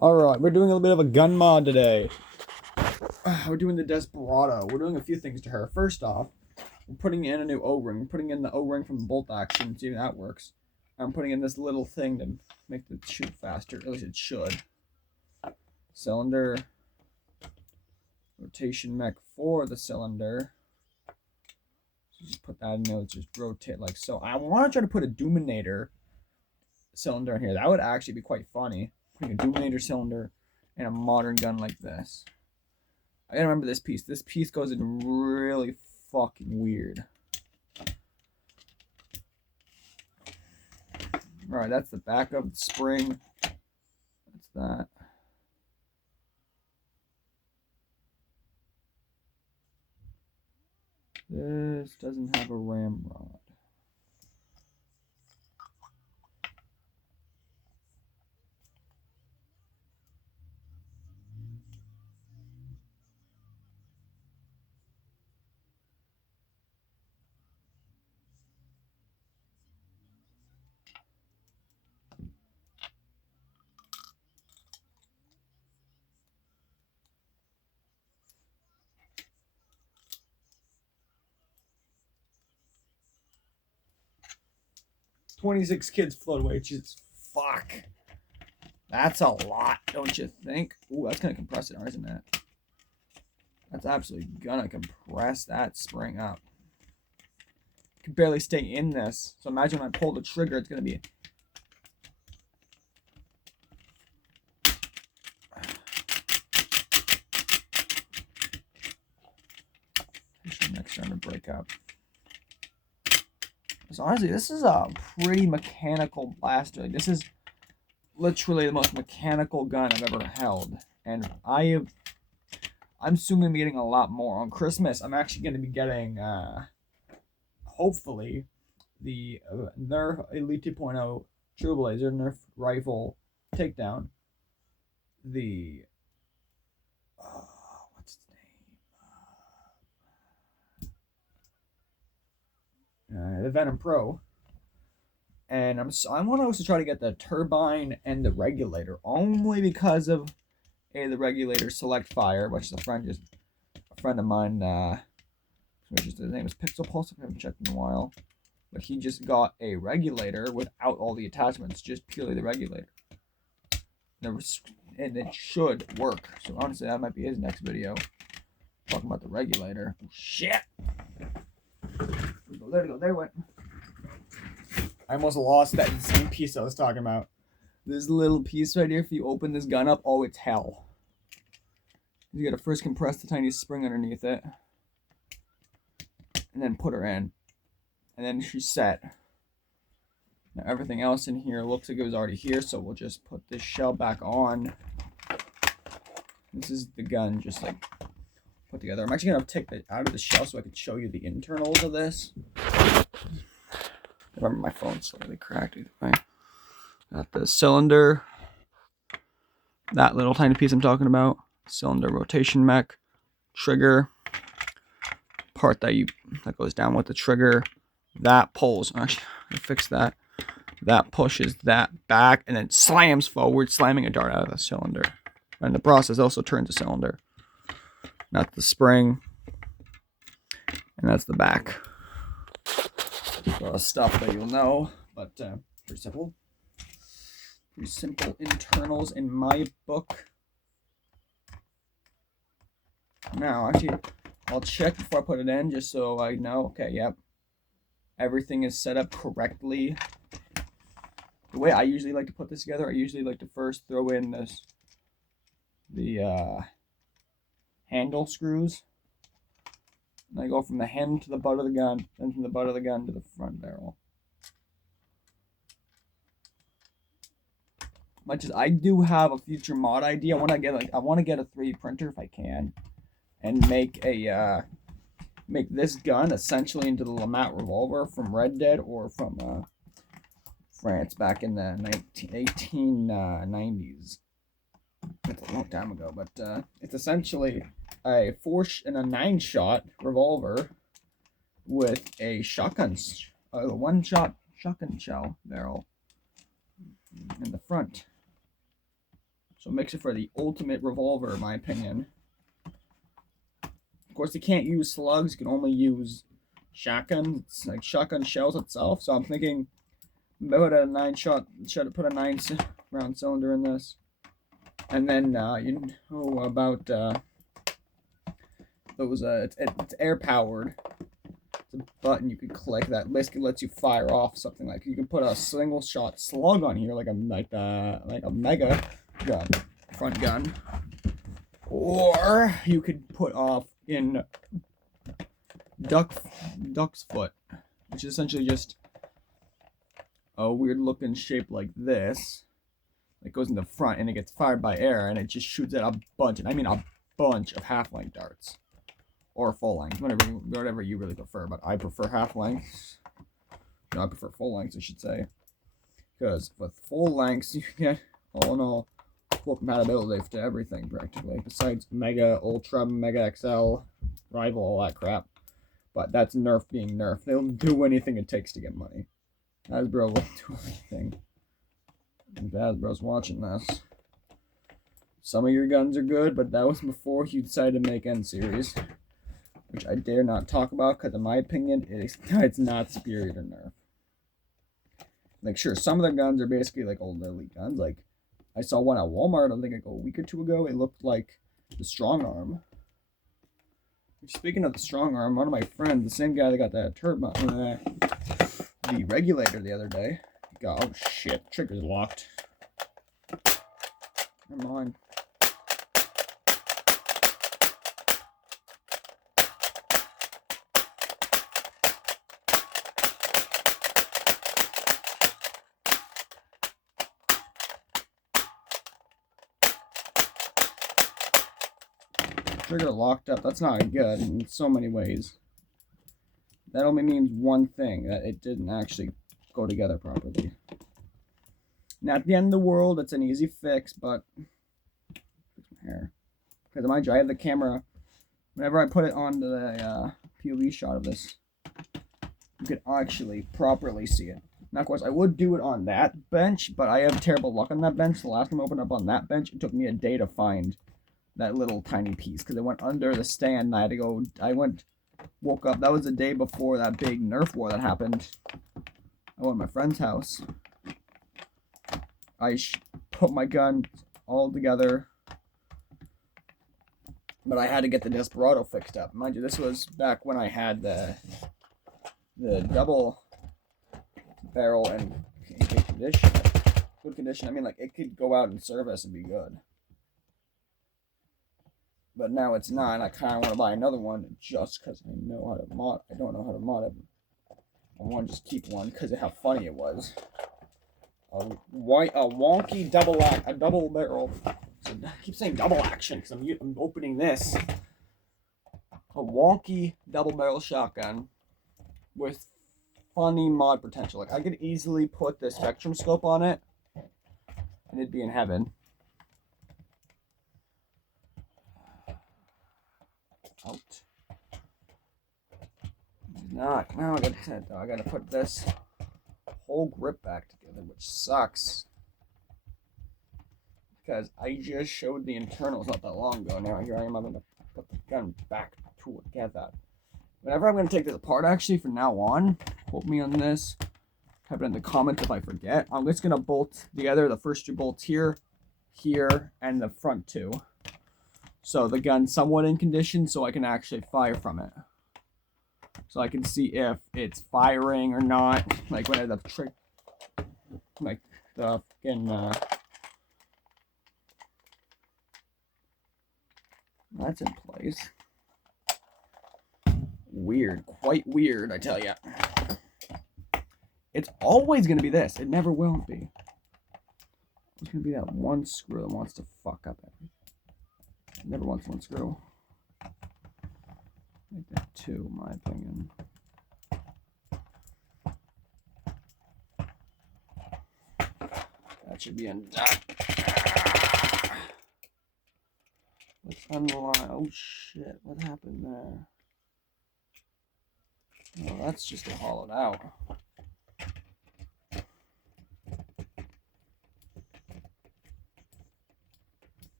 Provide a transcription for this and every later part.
Alright, we're doing a little bit of a gun mod today. We're doing the Desperado. We're doing a few things to her. First off, we're putting in a new O-ring. We're putting in the O-ring from the bolt action, see if that works. I'm putting in this little thing to make it shoot faster, at least it should. Cylinder. Rotation mech for the cylinder. So just put that in there, just rotate like so. I want to try to put a Doominator cylinder in here. That would actually be quite funny. Putting a Doominator cylinder and a modern gun like this. I gotta remember this piece. This piece goes in really fucking weird. Alright, that's the back of the spring. That's that. This doesn't have a ramrod. "26 kids float away." Jesus, fuck. That's a lot, don't you think? Ooh, that's gonna compress it, isn't it? That's absolutely gonna compress that spring up. I can barely stay in this. So imagine when I pull the trigger, it's gonna be. Next time to break up. So honestly, this is a pretty mechanical blaster. Like, this is literally the most mechanical gun I've ever held, and I'm soon gonna be getting a lot more. On Christmas, I'm actually gonna be getting, hopefully, the Nerf Elite 2.0 True Blazer Nerf rifle takedown. The what's its name? The Venom Pro. And I want to also try to get the turbine and the regulator, only because of the regulator select fire, which is a friend of mine, which is, his name is Pixel Pulse. I haven't checked in a while, but he just got a regulator without all the attachments, just purely the regulator. And it should work. So honestly, that might be his next video, talking about the regulator. Oh, shit! There we go. There it went. I almost lost that insane piece I was talking about. This little piece right here, if you open this gun up, oh, it's hell. You gotta first compress the tiny spring underneath it, and then put her in. And then she's set. Now everything else in here looks like it was already here, so we'll just put this shell back on. This is the gun just like put together. I'm actually gonna take it out of the shell so I can show you the internals of this. I remember my phone's slightly cracked either way. Got the cylinder. That little tiny piece I'm talking about. Cylinder rotation mech. Trigger. Part that goes down with the trigger. That pulls. Actually, I fixed that. That pushes that back and then slams forward, slamming a dart out of the cylinder. And the process also turns the cylinder. That's the spring. And that's the back. A lot of stuff that you'll know, but pretty simple. Pretty simple internals in my book. Now, actually, I'll check before I put it in, just so I know. Okay, yep. Everything is set up correctly. The way I usually like to put this together, I usually like to first throw in the handle screws. And I go from the hand to the butt of the gun, then from the butt of the gun to the front barrel. Much as I do have a future mod idea, I want to get a 3D printer if I can, and make this gun essentially into the Lamat revolver from Red Dead or from France back in the 1890s. It's a long time ago, but it's essentially a 9-shot revolver with a one-shot shotgun shell barrel in the front. So it makes it for the ultimate revolver, in my opinion. Of course, you can't use slugs. You can only use shotguns, like shotgun shells itself. So I'm thinking about a 9-shot, should have put a 9-round cylinder in this. And then, you know about those, it's air-powered. It's a button you could click that basically lets you fire off something. Like you can put a single-shot slug on here, like a mega gun, front gun. Or you could put off in duck's foot, which is essentially just a weird-looking shape like this. It goes in the front and it gets fired by air and it just shoots out a bunch, and I mean a bunch of half-length darts. Or full length, whatever you really prefer, but I prefer half lengths. No, I prefer full lengths, I should say. Because with full lengths, you get, all in all, full compatibility to everything practically. Besides Mega, Ultra, Mega XL, Rival, all that crap. But that's Nerf being Nerf. They'll do anything it takes to get money. Hasbro will do anything. If Hasbro's watching this. Some of your guns are good, but that was before you decided to make N series, which I dare not talk about because, in my opinion, it's not superior to Nerf. Like, sure, some of their guns are basically like old elite guns. Like, I saw one at Walmart, I think like a week or two ago. It looked like the Strong Arm. Speaking of the Strong Arm, one of my friends, the same guy that got that turbo, the regulator the other day, got, oh shit, trigger's locked. Never mind. Trigger locked up. That's not good in so many ways. That only means one thing, that it didn't actually go together properly. Not at the end of the world, it's an easy fix, but fix my hair. Because mind you, I have the camera. Whenever I put it onto the POV shot of this, you can actually properly see it. Now, of course, I would do it on that bench, but I have terrible luck on that bench. The last time I opened up on that bench, it took me a day to find that little tiny piece because it went under the stand and I had to go. Woke up. That was the day before that big Nerf war that happened. I went to my friend's house. I put my gun all together, but I had to get the Desperado fixed up. Mind you, this was back when I had the double barrel and in good condition. Good condition. I mean, like it could go out in service and be good. But now it's not, and I kind of want to buy another one just because I know how to mod. I don't know how to mod it. I want to just keep one because of how funny it was. A wonky double barrel. So I keep saying double action because I'm opening this. A wonky double barrel shotgun with funny mod potential. Like I could easily put the Spectrum scope on it, and it'd be in heaven. Out. Not. Now I gotta put this whole grip back together, which sucks. Because I just showed the internals not that long ago. Now here I am having to put the gun back together. Whenever I'm gonna take this apart, actually, from now on, quote me on this. Type it in the comments if I forget. I'm just gonna bolt together the first 2 bolts here, and the front 2. So the gun's somewhat in condition so I can actually fire from it. So I can see if it's firing or not. Like when I have the trick, like the fucking, that's in place. Weird, quite weird, I tell ya. It's always gonna be this. It never will be. It's gonna be that one screw that wants to fuck up everything. Never wants one screw. Make that 2, in my opinion. That should be in. Let's unline. Oh shit! What happened there? Oh, that's just a hollowed out.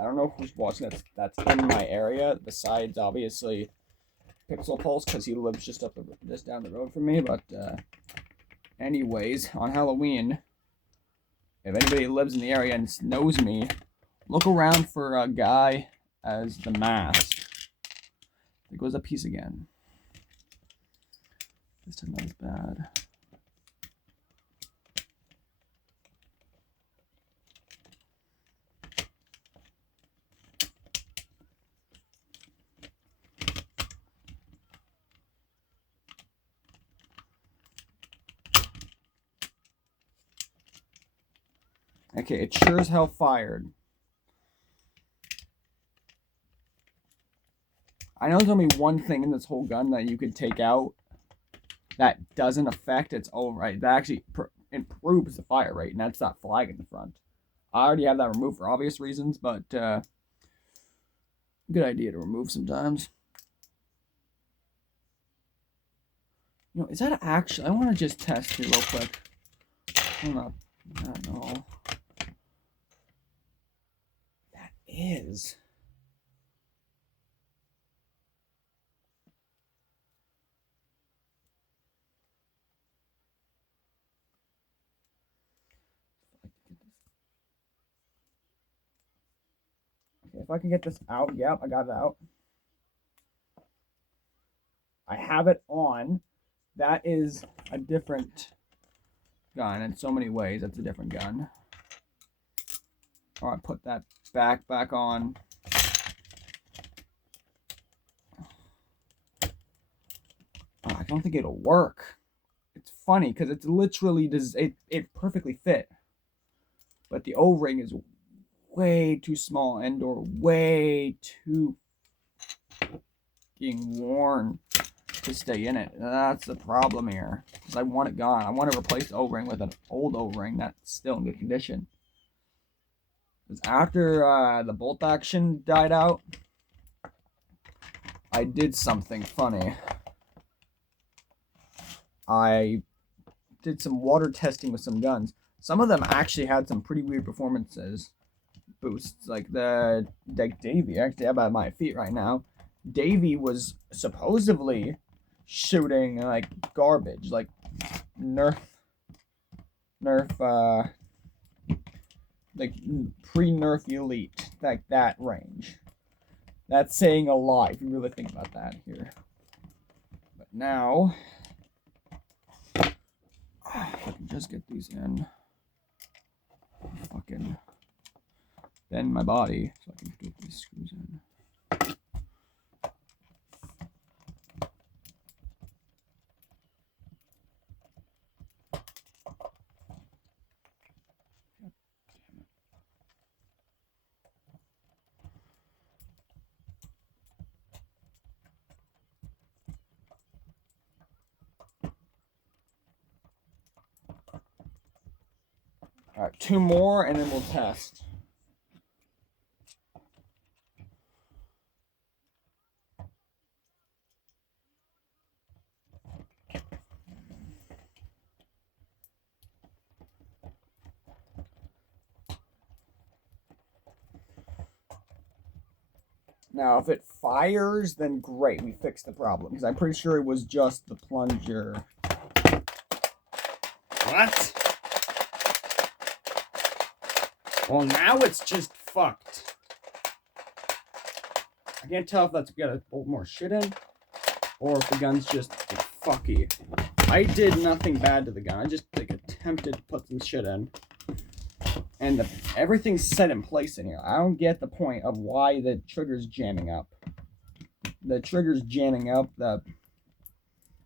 I don't know who's watching that's in my area, besides, obviously, Pixel Pulse, because he lives just down the road from me, but, anyways, on Halloween, if anybody lives in the area and knows me, look around for a guy as the mask. There goes a piece again. This time not as bad. Okay, it sure as hell fired. I know there's only one thing in this whole gun that you could take out that doesn't affect its override. That actually improves the fire rate, and that's that flag in the front. I already have that removed for obvious reasons, but good idea to remove sometimes. You know, is that actually... I want to just test it real quick. I don't know. That is... Okay, if I can get this out, yep, I got it out. I have it on. That is a different gun in so many ways. That's a different gun. All right, put that back on. Oh, I don't think it'll work. It's funny because it's literally it perfectly fit, but the O-ring is way too small and or way too being worn to stay in it. That's the problem here, because I want it gone. I want to replace the O-ring with an old O-ring that's still in good condition. Because after the bolt action died out, I did something funny. I did some water testing with some guns. Some of them actually had some pretty weird performances boosts, like Davey. Actually, I'm at my feet right now. Davey was supposedly shooting like garbage, like Nerf, like pre-Nerf Elite, like that range. That's saying a lot if you really think about that here. But now, if I can just get these in, fucking bend my body so I can get these screws in. All right, 2 more and then we'll test. Now, if it fires, then great, we fixed the problem. Because I'm pretty sure it was just the plunger. What? Well, now it's just fucked. I can't tell if that's got a little more shit in, or if the gun's just fucky. I did nothing bad to the gun. I just attempted to put some shit in. And everything's set in place in here. I don't get the point of why the trigger's jamming up. The trigger's jamming up. The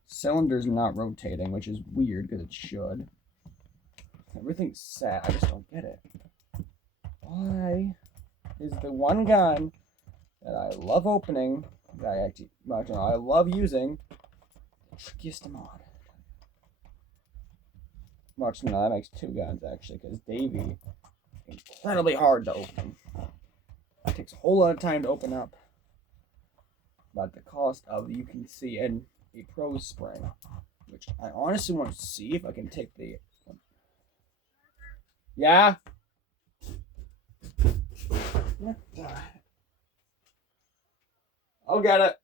cylinder's not rotating, which is weird because it should. Everything's set. I just don't get it. Why is the one gun that I love opening, that I love using, the trickiest to mod? Actually, no, that makes 2 guns, actually, because Davey is incredibly hard to open. It takes a whole lot of time to open up. But the cost of, you can see, in a Pro spring, which I honestly want to see if I can take the... Yeah? What the? I'll get it.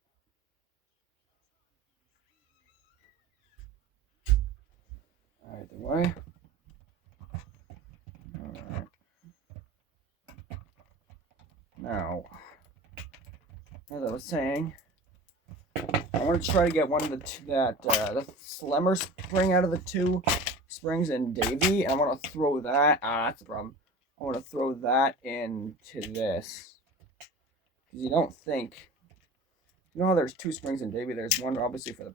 Either way. Alright. Now, as I was saying, I want to try to get one of the the slimmer spring out of the two springs in Davy, and I want to throw that. That's the problem. I want to throw that into this. Because you don't think. You know how there's two springs in Davy? There's one obviously for the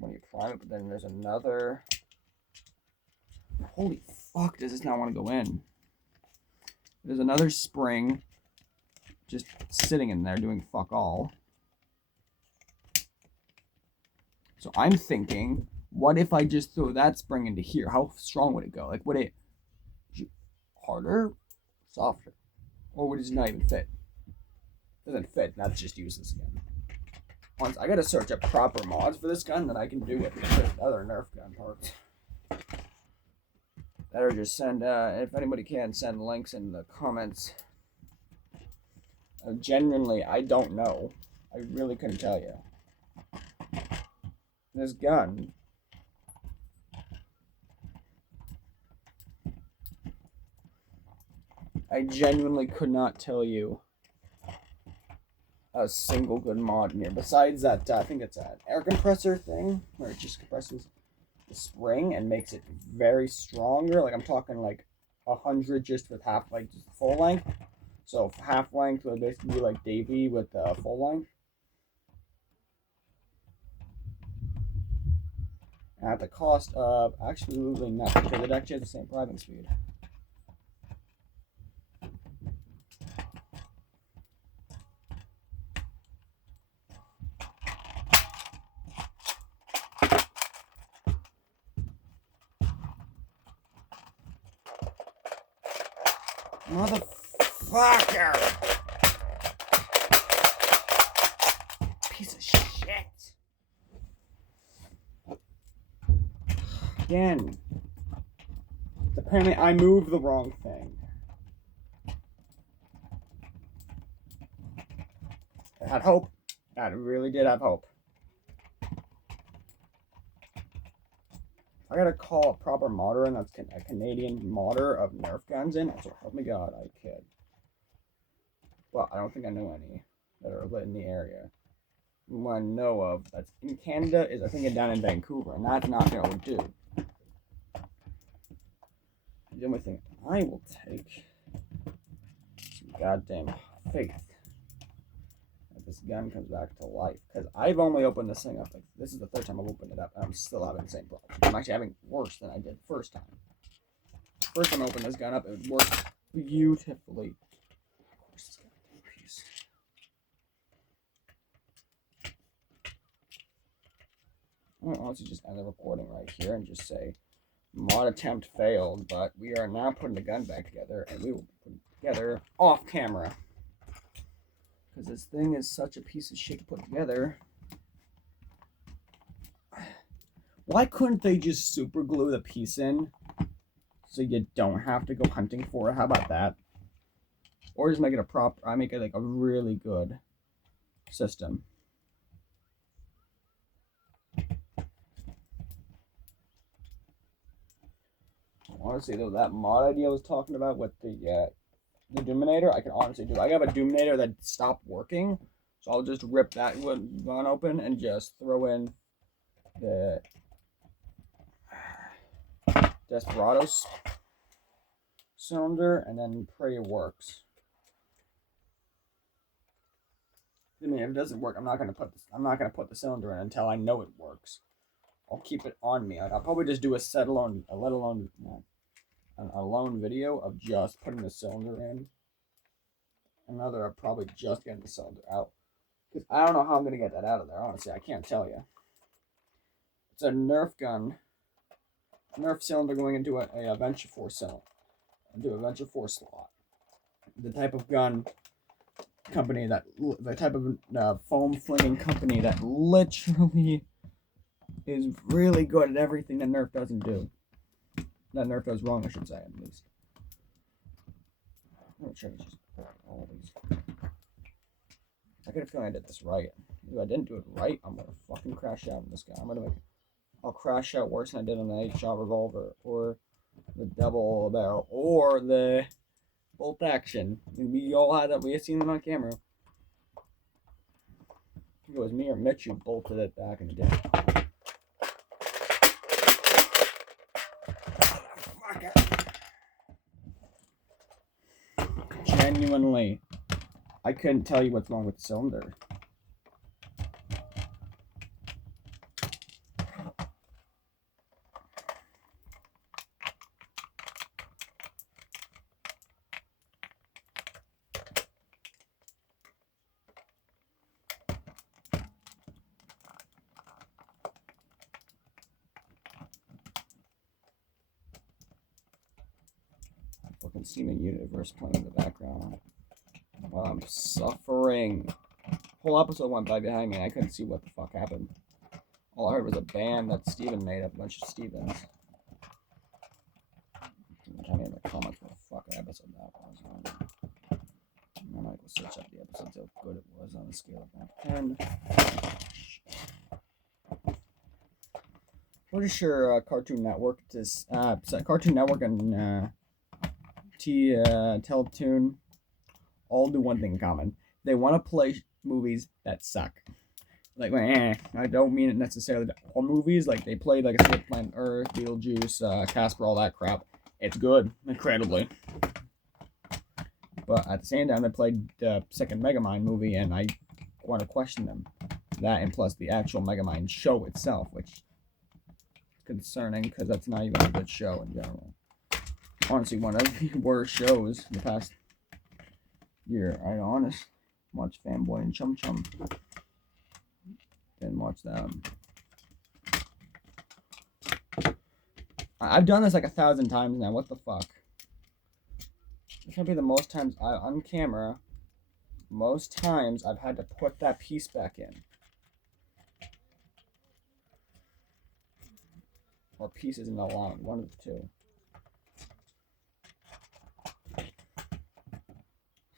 when you prime it, but then there's another. Holy fuck, does this not want to go in? There's another spring just sitting in there doing fuck all. So I'm thinking, what if I just throw that spring into here? How strong would it go? Like, would it harder, softer, or would it just not even fit? It doesn't fit. That's just useless again. Once I gotta search up proper mods for this gun, then I can do it with other Nerf gun parts. Better just send. If anybody can, send links in the comments. Genuinely, I don't know. I really couldn't tell you. This gun. I genuinely could not tell you a single good mod in here. Besides that, I think it's an air compressor thing where it just compresses the spring and makes it very stronger. Like I'm talking like 100 just with half, like just full length. So half length would basically be like Davy with full length. At the cost of absolutely nothing, because it actually has the same priming speed. Motherfucker! Piece of shit. Again. Apparently I moved the wrong thing. I had hope. I really did have hope. I gotta call a proper modder, and that's a Canadian modder of Nerf guns in. So help me God, I kid. Well, I don't think I know any that are lit in the area. The one I know of that's in Canada is I think down in Vancouver, and that's not gonna do. The only thing I will take is some goddamn faith that this gun comes back to life. Because I've only opened this thing up, like, this is the third time I've opened it up, and I'm still having the same problem. I'm actually having worse than I did the first time. First time I opened this gun up, it worked beautifully. Of course, this goddamn piece. I might honestly just end the recording right here and just say, mod attempt failed, but we are now putting the gun back together, and we will put it together off camera. Because this thing is such a piece of shit to put together. Why couldn't they just super glue the piece in so you don't have to go hunting for it? How about that? Or just make it a prop. I make it like a really good system. Honestly, though, that mod idea I was talking about with the Doominator, I can honestly do. I have a Doominator that stopped working, so I'll just rip that gun open and just throw in the Desperados cylinder, and then pray it works. I mean, if it doesn't work, I'm not gonna put the cylinder in until I know it works. I'll keep it on me. Like, I'll probably just do a alone video of just putting the cylinder in. Another of probably just getting the cylinder out. Because I don't know how I'm going to get that out of there, honestly. I can't tell you. It's a Nerf gun. Nerf cylinder going into a Venture Force cylinder. Into a Venture Force slot. The type of gun company that... The type of foam flinging company that literally is really good at everything that Nerf doesn't do. That Nerf does wrong, I should say, at least. Let me try to just put all these. I got a feeling I did this right. If I didn't do it right, I'm gonna fucking crash out on this guy. I'll crash out worse than I did on the 8-shot revolver, or the double barrel, or the bolt action. We all had that. We had seen them on camera. I think it was me or Mitch who bolted it back in the day. Genuinely, I couldn't tell you what's wrong with the cylinder. Fucking Steven Universe playing in the background while I'm suffering. Whole episode went by behind me and I couldn't see what the fuck happened. All I heard was a band that Steven made up, a bunch of Stevens. Tell me in the comments what the fucking episode that was. I might go search up the episodes, how good it was on a scale of 1 to 10. Pretty sure Cartoon Network Cartoon Network and Teletoon all do one thing in common. They want to play movies that suck. Like, I don't mean it necessarily to all movies. Like, they played, like I said, Planet Earth, Beetlejuice, Casper, all that crap. It's good, incredibly. But at the same time, they played the second Megamind movie, and I want to question them. That, and plus the actual Megamind show itself, which is concerning, because that's not even a good show in general. Honestly, one of the worst shows in the past year. I honest watch Fanboy and Chum Chum. Didn't watch them. I've done this like 1,000 times now. What the fuck? This might be the most times on camera. Most times I've had to put that piece back in. Or pieces in the line. One of the two.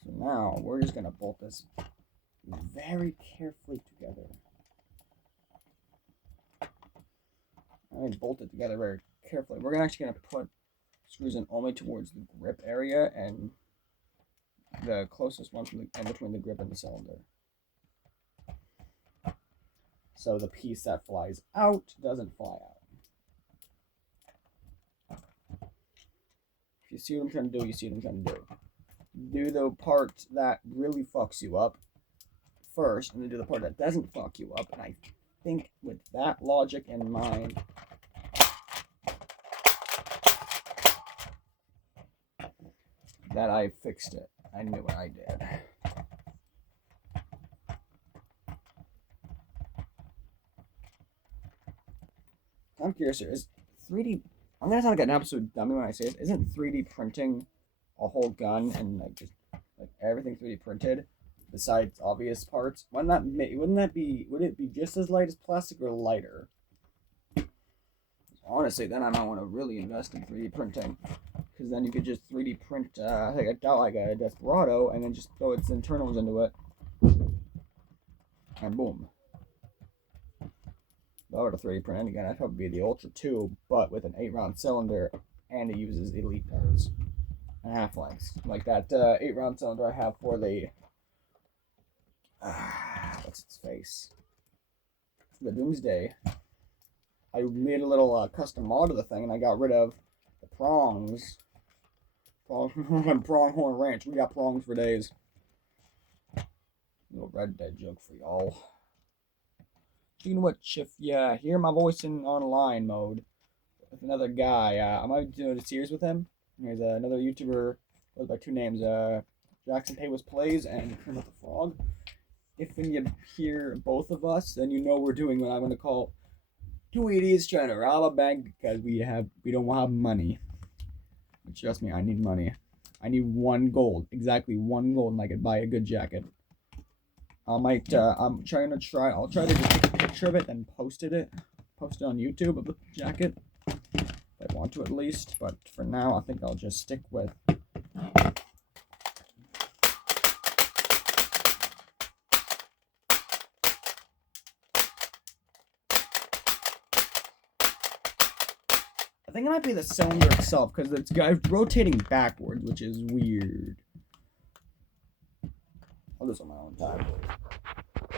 So now we're just gonna bolt this very carefully together. I mean, bolt it together very carefully. We're actually gonna put screws in only towards the grip area and the closest one from in between the grip and the cylinder. So the piece that flies out doesn't fly out. If you see what I'm trying to do, you see what I'm trying to do. Do the part that really fucks you up first, and then do the part that doesn't fuck you up. And I think with that logic in mind, that I fixed it. I knew what I did. I'm curious here. Is 3D... I'm going to sound like an absolute dummy when I say it. Isn't 3D printing a whole gun and like just like everything 3D printed besides obvious parts? Would it be just as light as plastic or lighter? Honestly, then I might want to really invest in 3D printing, because then you could just 3D print like a Desperado and then just throw its internals into it, and boom. If I were to 3D print any gun, I'd probably be the Ultra 2, but with an 8-round cylinder, and it uses elite parts and half lengths, like that 8-round cylinder I have for the what's its face? The Doomsday. I made a little custom mod of the thing, and I got rid of the prongs. Pronghorn Ranch. We got prongs for days. Little Red Dead joke for y'all. You know what? If you hear my voice in online mode with another guy, I might do a series with him. There's another YouTuber goes by 2 names. Jackson Paywis Plays and Kermit the Frog. If when you hear both of us, then you know we're doing what I'm going to call 2 idiots trying to rob a bank because we don't have money. But trust me, I need money. I need 1 gold, exactly 1 gold, and I could buy a good jacket. I'll try to just take a picture of it and post it on YouTube of the jacket. If I want to at least, but for now I think I'll just stick with I think it might be the cylinder itself, because it's rotating backwards, which is weird. I'll do this on my own time.